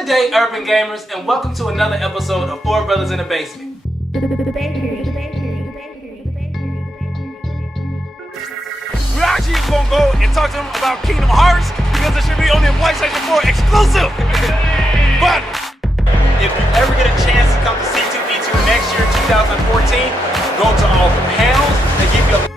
Good day, urban gamers, and welcome to another episode of Four Brothers in the Basement. We're actually gonna go and talk to them about Kingdom Hearts because it should be only a PlayStation 4 exclusive. But if you ever get a chance to come to C2E2 next year, 2014, go to all the panels. They give you a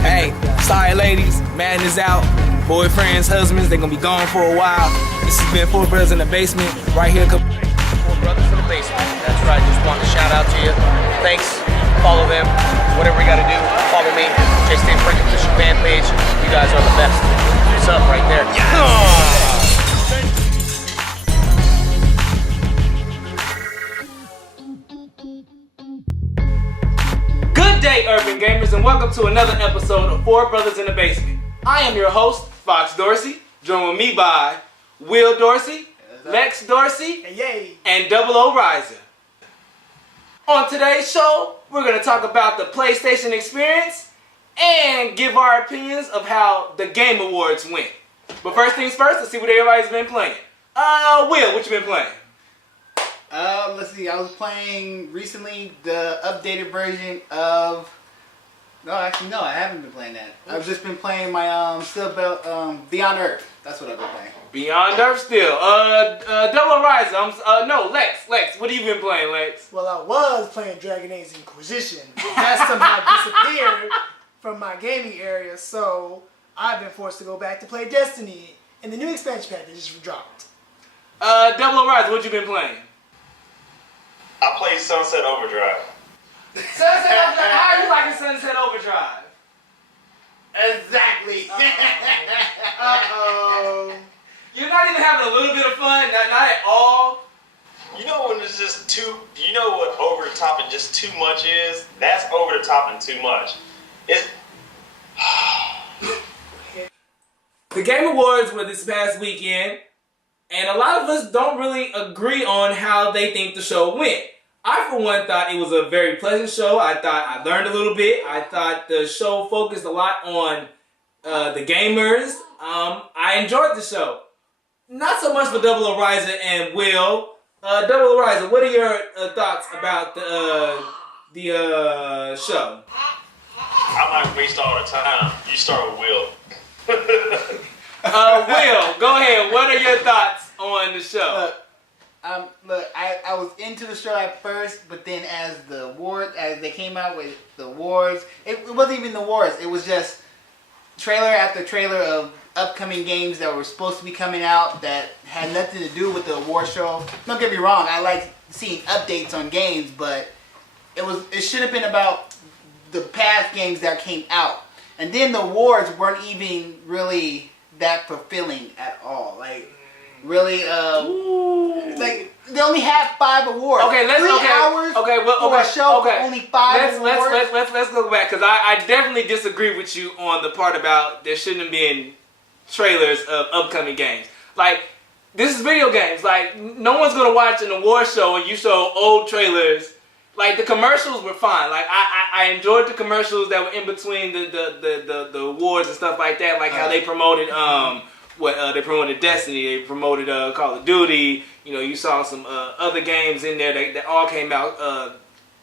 Hey, sorry ladies, man is out. Boyfriends, husbands, they're gonna be gone for a while. This has been Four Brothers in the Basement, right here. Four Brothers in the Basement. That's right, just wanted to shout out to you. Thanks, follow them, whatever you gotta do, follow me. J-State Frank official fan page. You guys are the best. What's up right there? Good day, urban gamers, and welcome to another episode of Four Brothers in the Basement. I am your host, Fox Dorsey, joined with me by Will Dorsey, Lex Dorsey, and Double O Riser. On today's show, we're going to talk about the PlayStation experience and give our opinions of how the Game Awards went. But first things first, let's see what everybody's been playing. Will, what you been playing? Let's see. I was playing recently the updated version of. No, actually, no. I haven't been playing that. I've just been playing my Beyond Earth. That's what I've been playing. Beyond Earth still. Double Riser. No, Lex. Lex, what have you been playing, Lex? Well, I was playing Dragon Age Inquisition. That somehow disappeared from my gaming area, so I've been forced to go back to play Destiny and the new expansion pack that just dropped. Double Riser, what you been playing? I played Sunset Overdrive. Sunset Overdrive. How are you liking Sunset Overdrive? Exactly. You're not even having a little bit of fun, not at all. You know when it's just too, you know what over the top and just too much is? That's over the top and too much. It's... The Game Awards were this past weekend, and a lot of us don't really agree on how they think the show went. I, for one, thought it was a very pleasant show. I thought I learned a little bit. I thought the show focused a lot on the gamers. I enjoyed the show. Not so much for Double O Riser and Will. Double O Riser, what are your thoughts about the show? I'm not waste all the time. You start with Will. Will, go ahead. What are your thoughts on the show? Look, I was into the show at first, but then as they came out with the awards, it wasn't even the awards. It was just trailer after trailer of upcoming games that were supposed to be coming out that had nothing to do with the award show. Don't get me wrong, I like seeing updates on games, but it should have been about the past games that came out. And then the awards weren't even really that fulfilling at all. Like, really, like, they only have 5 awards. Okay, let's 3 hours for a show for only 5 awards. Let's go back, because I definitely disagree with you on the part about there shouldn't have been trailers of upcoming games. Like, this is video games. Like, no one's gonna watch an award show and you show old trailers. Like, the commercials were fine. Like, I enjoyed the commercials that were in between the awards and stuff like that. Like how they promoted they promoted Destiny, they promoted Call of Duty. You know, you saw some other games in there that all came out.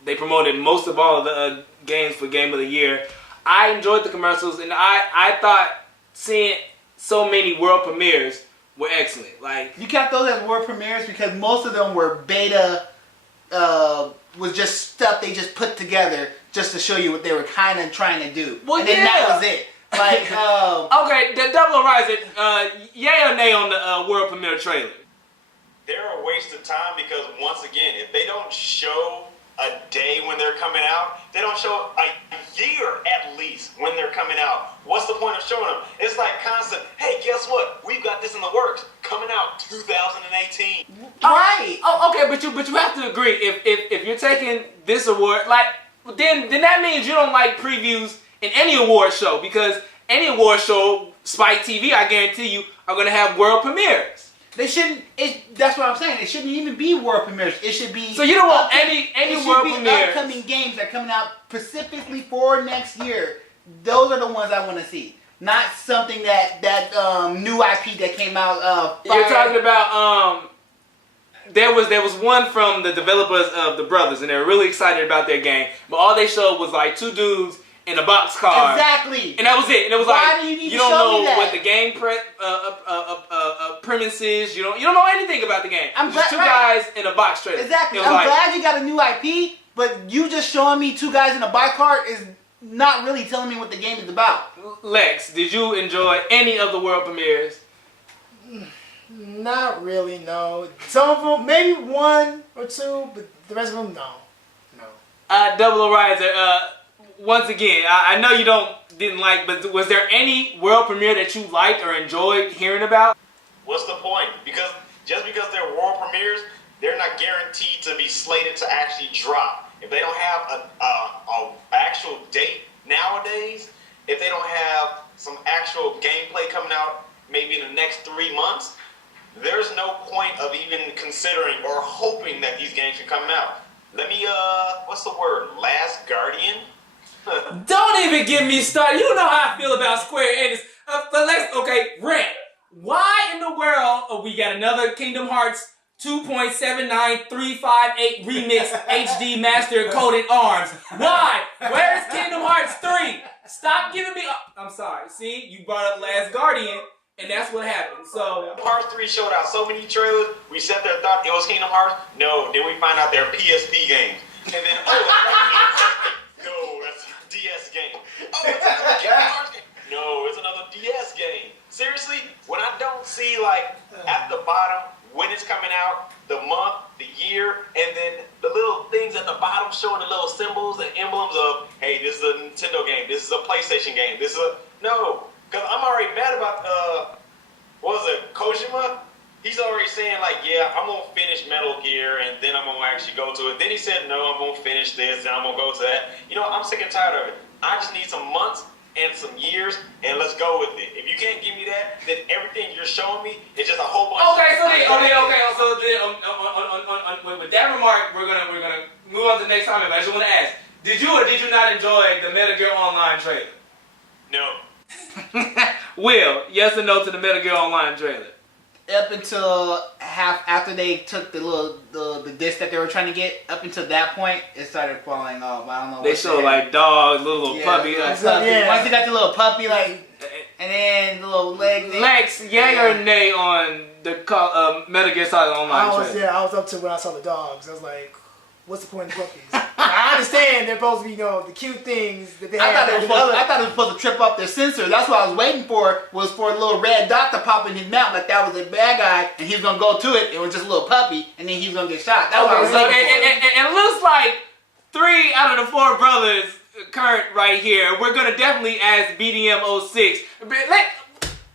They promoted most of all of the games for Game of the Year. I enjoyed the commercials, and I thought seeing so many world premieres were excellent. Like, you kept those as world premieres because most of them were beta. Was just stuff they just put together just to show you what they were kind of trying to do. Well, and then that was it. Like, okay, the Double Horizon, yay or nay on the world premiere trailer? They're a waste of time because, once again, if they don't show a day when they're coming out, they don't show a year at least when they're coming out. What's the point of showing them? It's like constant, hey, guess what? We've got this in the works. Coming out 2018. right. Okay, but you have to agree, if you're taking this award, like, then that means you don't like previews in any award show, because any award show, Spike TV, I guarantee you, are going to have world premieres. They shouldn't. That's what I'm saying. It shouldn't even be world premieres. It should be. So you don't want any world premieres. Upcoming games that are coming out specifically for next year. Those are the ones I want to see. Not something that new IP that came out. You're talking about there was one from the developers of The Brothers, and they were really excited about their game, but all they showed was like two dudes in a boxcar. Exactly. And that was it. And it was Why like do you need to don't show know me that? what the game premise is. You don't know anything about the game. I'm just glad- two guys in a box trailer. Exactly. It was I'm like, glad you got a new IP, but you just showing me two guys in a bike cart is not really telling me what the game is about. Lex, did you enjoy any of the world premieres? Not really, no. Some of them, maybe one or two, but the rest of them, no. Double Horizon, once again, I know you didn't like, but was there any world premiere that you liked or enjoyed hearing about? What's the point? Because just because they're world premieres, they're not guaranteed to be slated to actually drop. If they don't have a actual date nowadays, if they don't have some actual gameplay coming out maybe in the next 3 months, there's no point of even considering or hoping that these games can come out. Let me, what's the word? Last Guardian? Don't even get me started. You know how I feel about Square Enix. But rant. Why in the world we got another Kingdom Hearts 2.79358 remix HD Master Coded ARMS? Why? Where's Kingdom Hearts 3? Stop giving me. I'm sorry. See, you brought up Last Guardian, and that's what happened. So Hearts 3 showed out so many trailers. We sat there and thought it was Kingdom Hearts. No, then we find out they're PSP games. And then, no, that's a DS game. Oh, it's another Kingdom Hearts game. No, it's another DS game. Seriously, when I don't see, like, at the bottom when it's coming out, the month, the year, and then the little things at the bottom showing the little symbols and emblems of, hey, this is a Nintendo game, this is a PlayStation game, this is a... No, because I'm already mad about, what was it, Kojima? He's already saying, like, yeah, I'm going to finish Metal Gear, and then I'm going to actually go to it. Then he said, no, I'm going to finish this, and I'm going to go to that. You know, I'm sick and tired of it. I just need some months and some years, and let's go with it. If you can't give me that, then everything you're showing me is just a whole bunch okay, of... with that remark, we're gonna move on to the next topic. But I just want to ask: did you or did you not enjoy the Metal Gear Online trailer? No. Will, yes or no to the Metal Gear Online trailer? Up until after they took the disc that they were trying to get, up until that point, it started falling off. I don't know. They showed like dogs, little puppy. Once they got the little puppy, like, and then the little leg. Lex, yay or nay on the Metal Gear Solid Online trailer? I was up to when I saw the dogs. I was like, what's the point of puppies? I understand they're supposed to be, the cute things that they have. I thought it was supposed to trip off their sensor. That's what I was waiting for, was for a little red dot to pop in his mouth like that was a bad guy, and he was going to go to it. It was just a little puppy, and then he was going to get shot. That's what I was waiting for. It looks like 3 out of the 4 brothers current right here. We're going to definitely ask BDM06.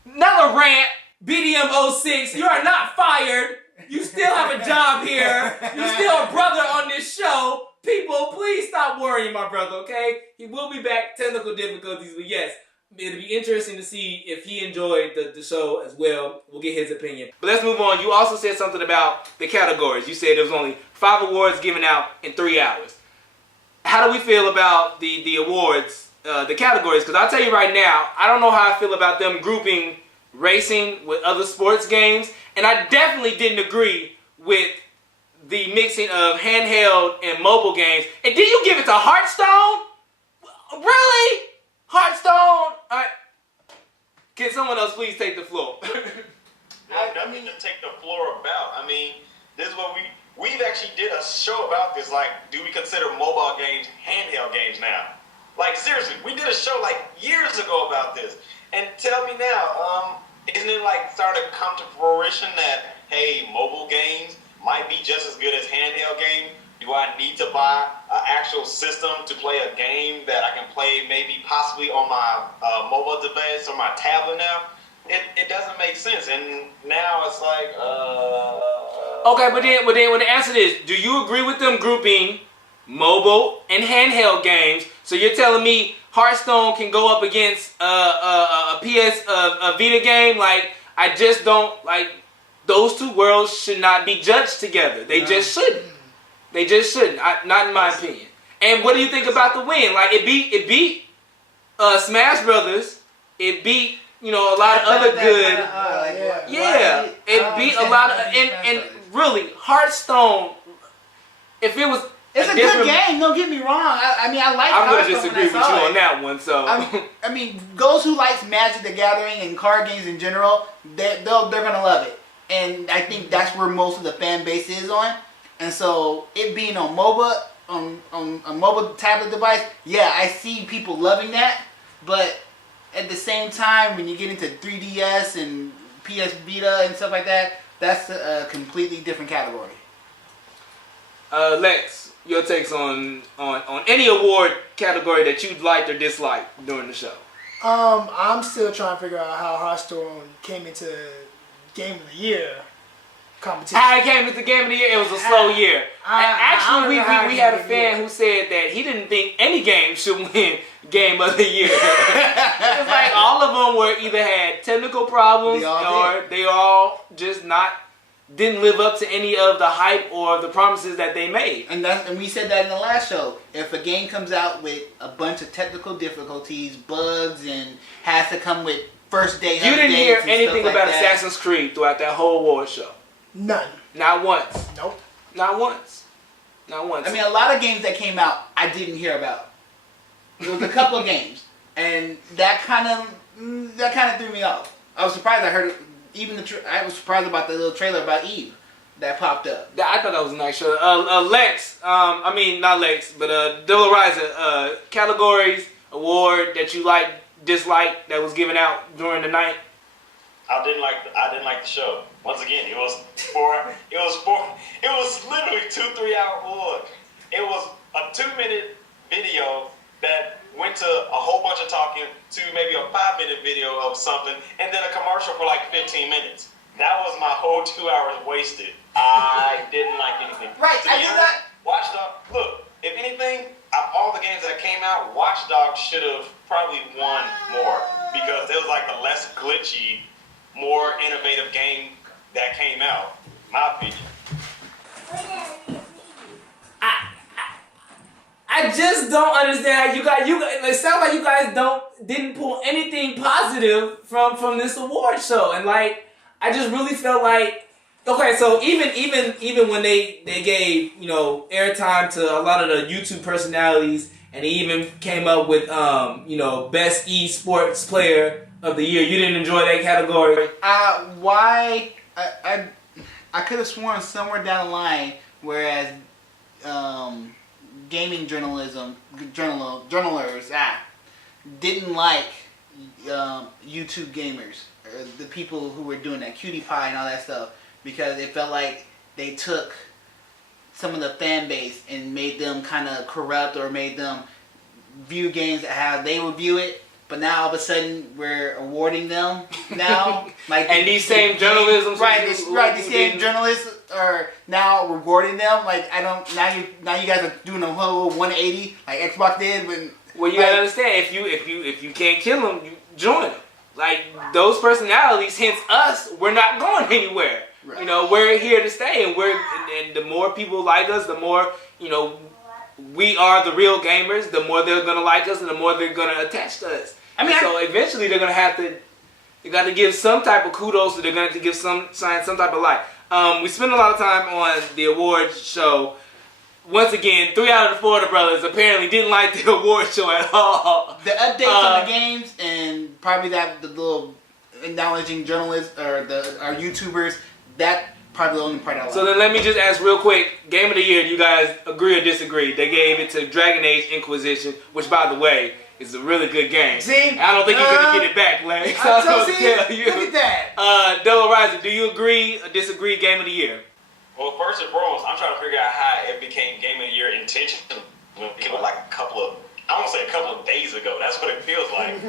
Another rant, BDM06. You are not fired. You still have a job here. You're still a brother on this show. People, please stop worrying, my brother, okay? He will be back. Technical difficulties, but yes, it'll be interesting to see if he enjoyed the show as well. We'll get his opinion. But let's move on. You also said something about the categories. You said there was only 5 awards given out in 3 hours. How do we feel about the awards, the categories? Because I'll tell you right now, I don't know how I feel about them grouping racing with other sports games. And I definitely didn't agree with the mixing of handheld and mobile games. And did you give it to Hearthstone? Really? Hearthstone? All right. Can someone else please take the floor? Nothing to take the floor about. I mean, this is what we've actually did a show about this. Like, do we consider mobile games handheld games now? Like, seriously, we did a show like years ago about this. And tell me now, isn't it like starting to come to fruition that, hey, mobile games might be just as good as handheld games? Do I need to buy an actual system to play a game that I can play maybe possibly on my mobile device or my tablet now? It doesn't make sense. And now it's like, Okay, but then when the answer is, do you agree with them grouping mobile and handheld games? So you're telling me Hearthstone can go up against a Vita game? Like, I just don't, like, those two worlds should not be judged together. They just shouldn't. They just shouldn't. Not in my opinion. And what do you think about the win? Like, it beat Smash Brothers. It beat, you know, a lot of other good. Yeah. It beat a lot of and really Hearthstone. If it was, it's a good game. Don't get me wrong. I mean, I like. I'm gonna Hearthstone disagree with you on that one. So I mean, those who likes Magic the Gathering and card games in general, they're gonna love it. And I think that's where most of the fan base is on. And so it being on MOBA, on a mobile tablet device, yeah, I see people loving that. But at the same time, when you get into 3DS and PS Vita and stuff like that, that's a completely different category. Lex, your takes on any award category that you liked or disliked during the show? I'm still trying to figure out how Hearthstone came into Game of the Year competition. How it came into Game of the Year, it was a slow year. Actually, we had a fan who said that he didn't think any game should win Game of the Year. It's like all of them were either had technical problems or they all just didn't live up to any of the hype or the promises that they made. And we said that in the last show. If a game comes out with a bunch of technical difficulties, bugs, and has to come with first day updates, you didn't hear anything like about that. Assassin's Creed throughout that whole award show. None. Not once. Nope. Not once. Not once. I mean, a lot of games that came out, I didn't hear about. There was a couple of games, and that kind of threw me off. I was surprised. I heard I was surprised about the little trailer about Eve that popped up. I thought that was a nice show. Lex, I mean not Lex, but Dilla Riza, categories, award that you like, dislike that was given out during the night. I didn't like the show. Once again, it was literally 2-3 hour award. It was a 2-minute video that went to a whole bunch of talking to maybe a 5-minute video of something, and then a commercial for like 15 minutes. That was my whole 2 hours wasted. I didn't like anything. Right, I did not. Watch Dogs. Look, if anything, of all the games that came out, Watch Dogs should have probably won more because it was like the less glitchy, more innovative game that came out. My opinion. I just don't understand how you guys. It sounds like you guys didn't pull anything positive from this award show, and like I just really felt like okay. So even when they gave airtime to a lot of the YouTube personalities, and they even came up with best esports player of the year, you didn't enjoy that category. Why? I could have sworn somewhere down the line, whereas gaming journalers didn't like YouTube gamers, or the people who were doing that, PewDiePie and all that stuff, because it felt like they took some of the fan base and made them kind of corrupt or made them view games how they would view it. But now all of a sudden we're awarding them now, like and these same journalism, these same journalists are now rewarding them. Like now you guys are doing a whole 180 like Xbox did when. Well, you gotta understand if you can't kill them, you join them. Like those personalities, hence us, we're not going anywhere. Right. We're here to stay, and the more people like us, the more we are the real gamers, the more they're gonna like us and the more they're gonna attach to us. So eventually they're gonna have to, you got to give some type of kudos, or they're gonna have to give some type of light. We spent a lot of time on the awards show. Once again, 3 out of the 4 of the brothers apparently didn't like the award show at all. The updates on the games and probably the little acknowledging journalists or our YouTubers, that probably the only part I like. So then let me just ask real quick, Game of the Year, do you guys agree or disagree? They gave it to Dragon Age Inquisition, which by the way, is a really good game. See? I don't think you're going to get it back, Lex. I don't tell you. Look at that. Dilla Riza, do you agree or disagree Game of the Year? Well, first and foremost, I'm trying to figure out how it became Game of the Year intentionally. It was like I want to say a couple of days ago. That's what it feels like.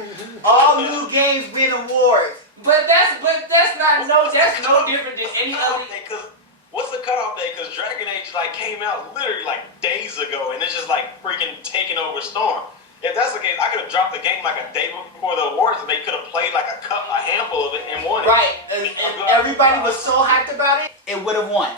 All new games win awards. But that's no different than any other. What's the cutoff date? Because Dragon Age came out literally days ago, and it's just freaking taking over Storm. If that's the case, I could have dropped the game a day before the awards, and they could have played a handful of it and won it. Right, and everybody was so hyped about it, it would have won.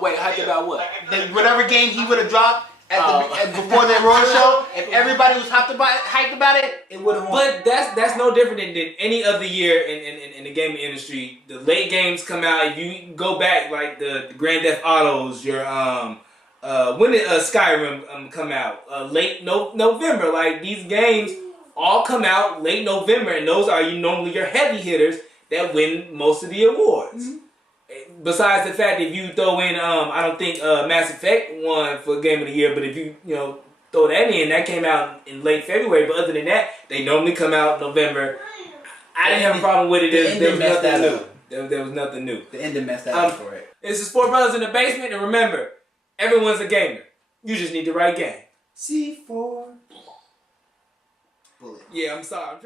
Wait, hyped about what? Whatever game he would have dropped, before the award show, if everybody was hyped about it, it would have won. But that's no different than any other year in the gaming industry. The late games come out. If you go back, like the Grand Theft Autos, your when did Skyrim come out? Late November. Like these games all come out late November, and those are normally your heavy hitters that win most of the awards. Mm-hmm. Besides the fact that if you throw in, I don't think Mass Effect won for Game of the Year, but if you throw that in, that came out in late February. But other than that, they normally come out November. I didn't have a problem with it. There was nothing new. There was nothing new. The ending messed that up for it. It's the Sport Brothers in the Basement, and remember, everyone's a gamer. You just need the right game. C4 bullet. Yeah, I'm sorry.